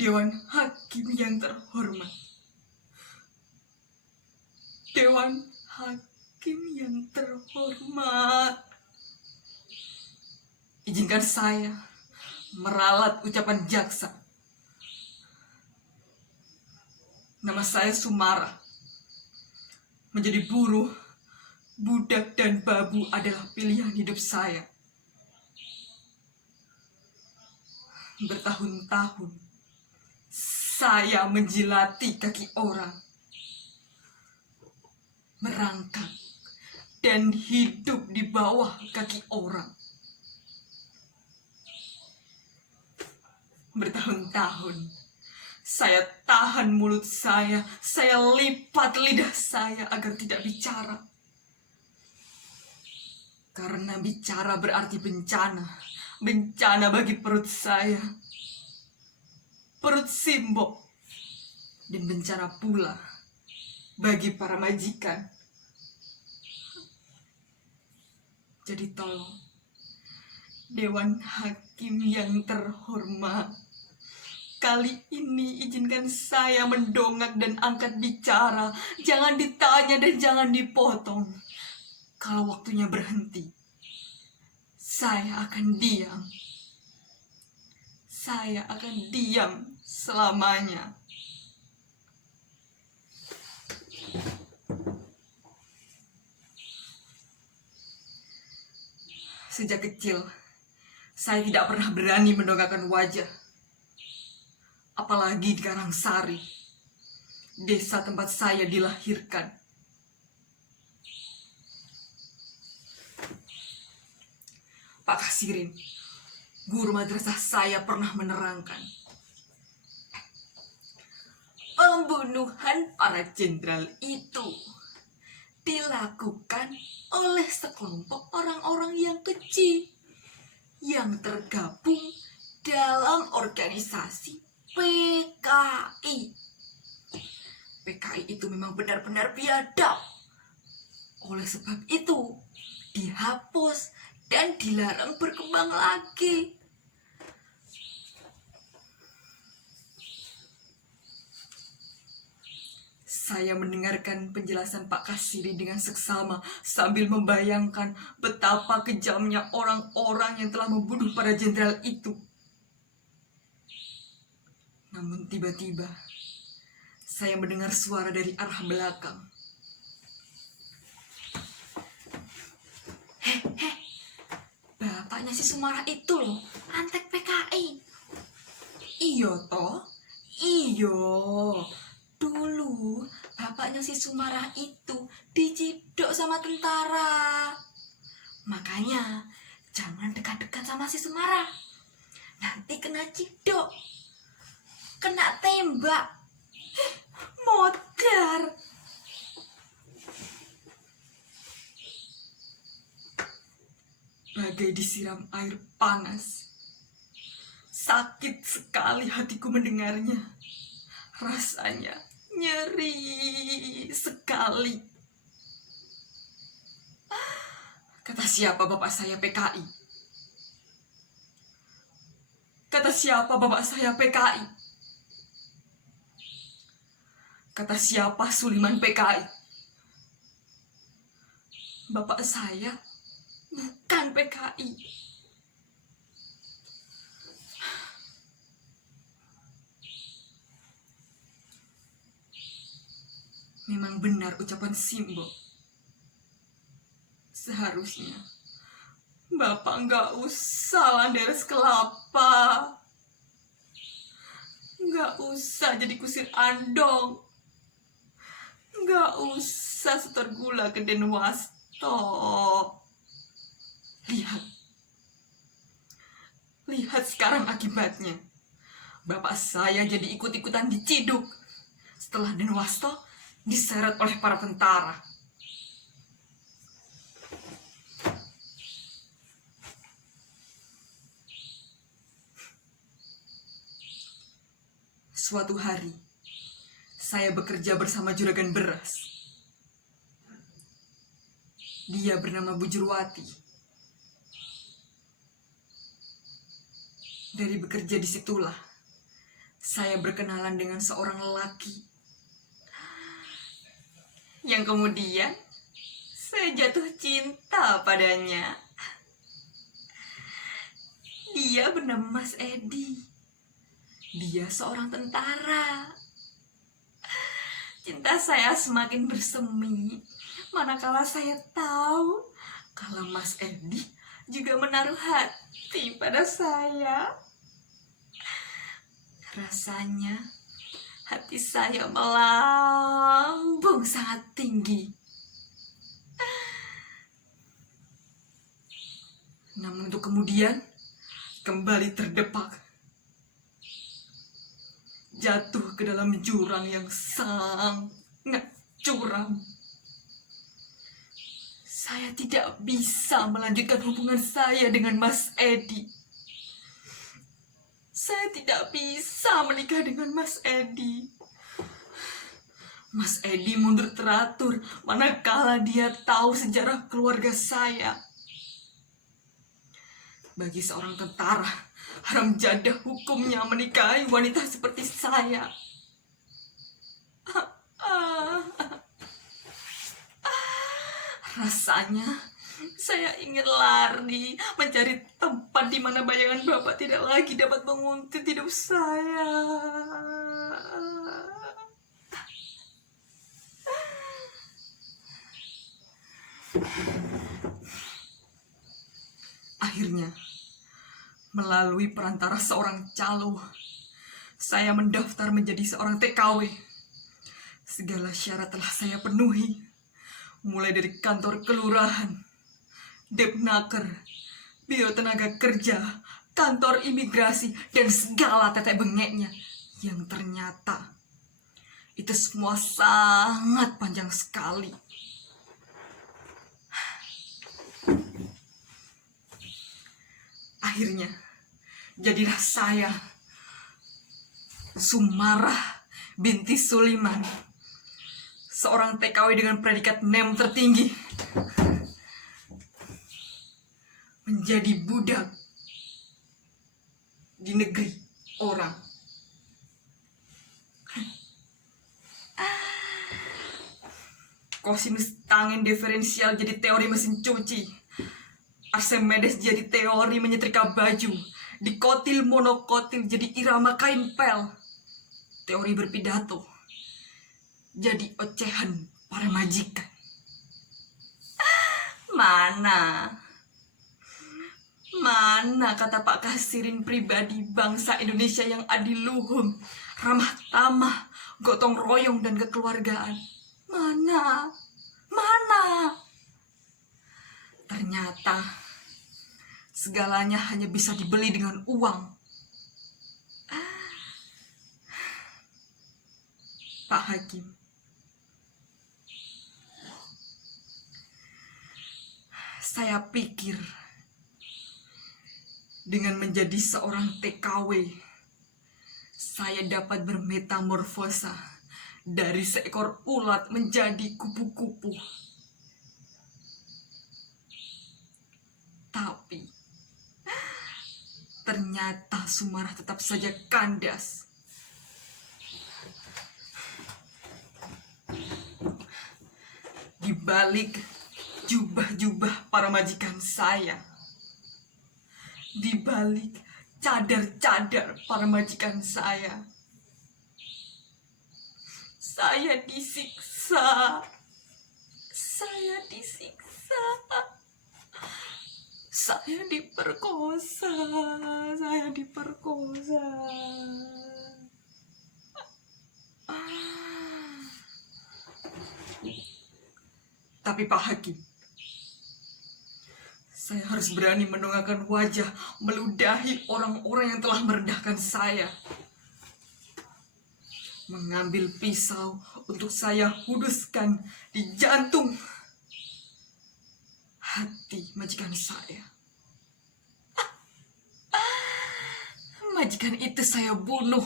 Dewan Hakim yang terhormat, Dewan Hakim yang terhormat, izinkan saya meralat ucapan jaksa. Nama saya Sumara. Menjadi buruh, budak, dan babu adalah pilihan hidup saya. Bertahun-tahun saya menjilati kaki orang, merangkak dan hidup di bawah kaki orang. Bertahun-tahun saya tahan mulut saya lipat lidah saya agar tidak bicara. Karena bicara berarti bencana, bencana bagi perut saya, perut Simbok, dan bencana pula bagi para majikan. Jadi tolong, Dewan Hakim yang terhormat, kali ini izinkan saya mendongak dan angkat bicara. Jangan ditanya dan jangan dipotong. Kalau waktunya berhenti, saya akan diam. Saya akan diam selamanya. Sejak kecil, saya tidak pernah berani mendongakkan wajah. Apalagi di Karangsari, desa tempat saya dilahirkan. Pak Kasirin, guru madrasah saya, pernah menerangkan, pembunuhan para jenderal itu dilakukan oleh sekelompok orang-orang yang kecil yang tergabung dalam organisasi PKI. PKI itu memang benar-benar biadab. Oleh sebab itu, dihapus dan dilarang berkembang lagi. Saya mendengarkan penjelasan Pak Kasiri dengan seksama sambil membayangkan betapa kejamnya orang-orang yang telah membunuh para jenderal itu. Namun tiba-tiba saya mendengar suara dari arah belakang. Bapaknya si Sumara itu loh, antek PKI. Iyo toh? Iyo. Dulu bapaknya si Sumara itu diciduk sama tentara. Makanya jangan dekat-dekat sama si Sumara. Nanti kena ciduk, kena tembak. Modar. Bagai disiram air panas. Sakit sekali hatiku mendengarnya. Rasanya nyeri sekali. Kata siapa bapak saya PKI? Kata siapa bapak saya PKI? Kata siapa Suliman PKI? Bapak saya bukan PKI. Memang benar ucapan Simbok. Seharusnya Bapak nggak usah landares kelapa. Nggak usah jadi kusir andong. Nggak usah setor gula ke Denwasto. Lihat sekarang akibatnya. Bapak saya jadi ikut-ikutan diciduk setelah Denwasto diseret oleh para tentara. Suatu hari, saya bekerja bersama juragan beras. Dia bernama Bu Jurwati. Dari bekerja disitulah saya berkenalan dengan seorang lelaki yang kemudian saya jatuh cinta padanya. Dia bernama Mas Edi. Dia seorang tentara. Cinta saya semakin bersemi manakala saya tahu kalau Mas Edi juga menaruh hati pada saya. Rasanya hati saya melambung sangat tinggi. Namun untuk kemudian kembali terdepak, jatuh ke dalam jurang yang sangat curam. Saya tidak bisa melanjutkan hubungan saya dengan Mas Edi. Saya tidak bisa menikah dengan Mas Edi. Mas Edi mundur teratur manakala dia tahu sejarah keluarga saya. Bagi seorang tentara, haram jadah hukumnya menikahi wanita seperti saya. Rasanya saya ingin lari mencari tempat di mana bayangan Bapak tidak lagi dapat menguntit hidup saya. Akhirnya, melalui perantara seorang calo, saya mendaftar menjadi seorang TKW. Segala syarat telah saya penuhi, mulai dari kantor kelurahan, Depnaker, biotenaga kerja, kantor imigrasi, dan segala tetek bengeknya, yang ternyata itu semua sangat panjang sekali. Akhirnya, jadilah saya Sumarah binti Suliman, seorang TKW dengan predikat NEM tertinggi, menjadi budak di negeri orang. Kosinus tangent diferensial jadi teori mesin cuci. Archimedes jadi teori menyetrika baju. Dikotil monokotil jadi irama kain pel. Teori berpidato jadi ocehan para majikan. Mana kata Pak Kasirin pribadi bangsa Indonesia yang adiluhung, ramah tamah, gotong royong dan kekeluargaan? Mana? Ternyata segalanya hanya bisa dibeli dengan uang. Pak Hakim, saya pikir dengan menjadi seorang TKW, saya dapat bermetamorfosa dari seekor ulat menjadi kupu-kupu. Tapi ternyata Sumarah tetap saja kandas. Di balik jubah-jubah para majikan saya, di balik cadar-cadar para majikan saya disiksa. Saya diperkosa. Tapi Pak Hakim, saya harus berani mendongakkan wajah, meludahi orang-orang yang telah merendahkan saya. Mengambil pisau untuk saya huduskan di jantung hati majikan saya. Majikan itu saya bunuh,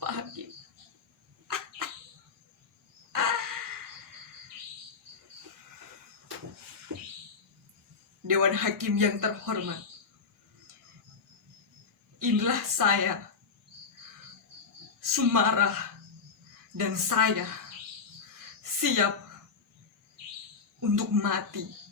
Pak Hakim. Dewan Hakim yang terhormat, inilah saya, Sumarah, dan saya siap untuk mati.